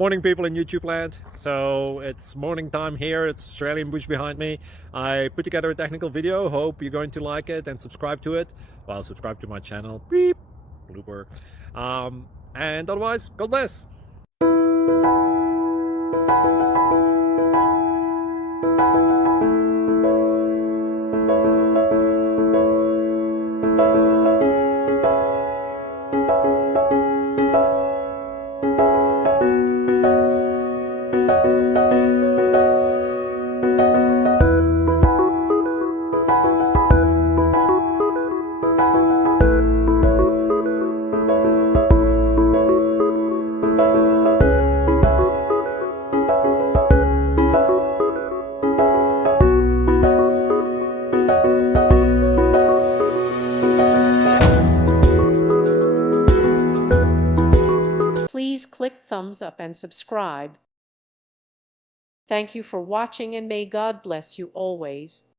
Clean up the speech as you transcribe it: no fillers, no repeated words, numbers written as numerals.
Morning, people in YouTube land. So it's morning time here. It's Australian bush behind me. I put together a technical video. Hope you're going to like it and subscribe to it. Well, subscribe to my channel. Beep. Blooper. And otherwise, God bless. Please click thumbs up and subscribe. Thank you for watching, and may God bless you always.